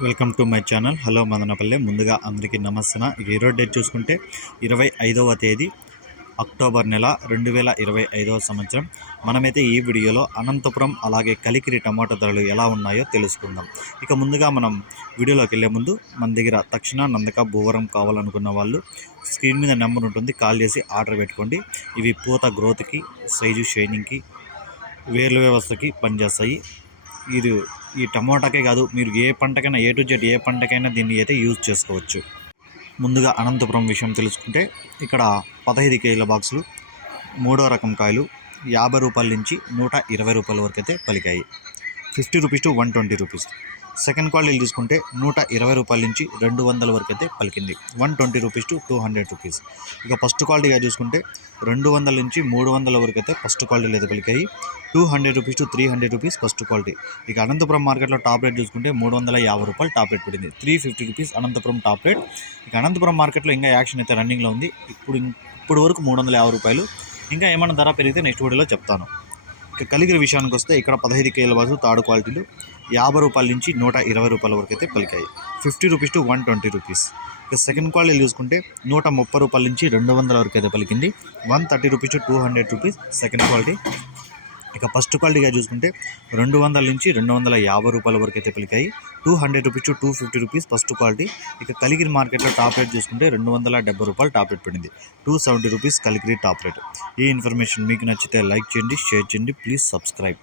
Welcome to my channel. Hello Madanapalle. ముందుగా అందరికీ నమస్తే ఇక ఈరోజు డేట్ చూసుకుంటే ఇరవై ఐదవ తేదీ అక్టోబర్ నెల రెండు వేల ఇరవై ఐదవ సంవత్సరం. మనమైతే ఈ వీడియోలో అనంతపురం అలాగే కలికిరి టమాటో ధరలు ఎలా ఉన్నాయో తెలుసుకుందాం. ఇక ముందుగా మనం వీడియోలోకి వెళ్ళే ముందు మన దగ్గర తక్షణ నందక భూవరం కావాలనుకున్న వాళ్ళు స్క్రీన్ మీద నెంబర్ ఉంటుంది. కాల్ చేసి ఆర్డర్ పెట్టుకోండి. ఇవి పూత గ్రోత్కి సైజు షైనింగ్కి వేర్ల వ్యవస్థకి పనిచేస్తాయి. ఇది ఈ టమోటాకే కాదు మీరు ఏ పంటకైనా ఏ టు జెడ్ ఏ పంటకైనా దీన్ని అయితే యూజ్ చేసుకోవచ్చు. ముందుగా అనంతపురం విషయం తెలుసుకుంటే ఇక్కడ పదహైదు కేజీల బాక్సులు మూడో రకం కాయలు యాభై రూపాయల నుంచి నూట ఇరవై రూపాయల వరకు అయితే పలికాయి. Fifty rupees to one twenty rupees. Second quality తీసుకుంటే నూట ఇరవై రూపాయల నుంచి రెండు వందల వరకు అయితే పలికింది. One twenty rupees to two hundred rupees. ఇక ఫస్ట్ క్వాలిటీగా చూసుకుంటే రెండు వందల నుంచి మూడు వందల వరకు అయితే ఫస్ట్ క్వాలిటీలు అయితే పలికాయి two hundred rupees to three hundred rupees first quality. ఇక అనంతపురం మార్కెట్లో టాప్ రేట్ చూసుకుంటే మూడు వందల యాభై రూపాయలు టాప్ రేట్ పడింది. Three fifty rupees Anantapuram top rate. ఇక అనంతపురం మార్కెట్లో ఇంకా యాక్షన్ అయితే రన్నింగ్లో ఉంది. ఇప్పుడు ఇప్పుడు వరకు మూడు వందల యాభై రూపాయలు. ఇంకా ఏమైనా ధర పెరిగితే నెక్స్ట్ వీడియోలో చెప్తాను. ఇక కలిగిన విషయానికి వస్తే ఇక్కడ పదహైదు కేల బాజు తాడు క్వాలిటీలు యాభై రూపాయల నుంచి నూట ఇరవై రూపాయల వరకు అయితే పలికాయి. Fifty rupees to one twenty rupees. ఇక సెకండ్ క్వాలిటీ చూసుకుంటే నూట ముప్పై రూపాయల నుంచి రెండు వందల వరకు అయితే పలికింది. One thirty rupees to two hundred rupees second quality ఇక ఫస్ట్ క్వాలిటీగా చూసుకుంటే రెండు వందల నుంచి రెండు వందల యాభై రూపాయల వరకు అయితే పలికాయి. Two hundred rupees to two fifty rupees first quality ఇక కలిగిరి మార్కెట్లో టాప్ రేట్ చూసుకుంటే రెండు వందల డెబ్బై రూపాయలు టాప్ రేట్ పడింది. Two seventy rupees Kaligiri top rate ఈ ఇన్ఫర్మేషన్ మీకు నచ్చితే లైక్ చేయండి షేర్ చేయండి ప్లీజ్ సబ్స్క్రైబ్.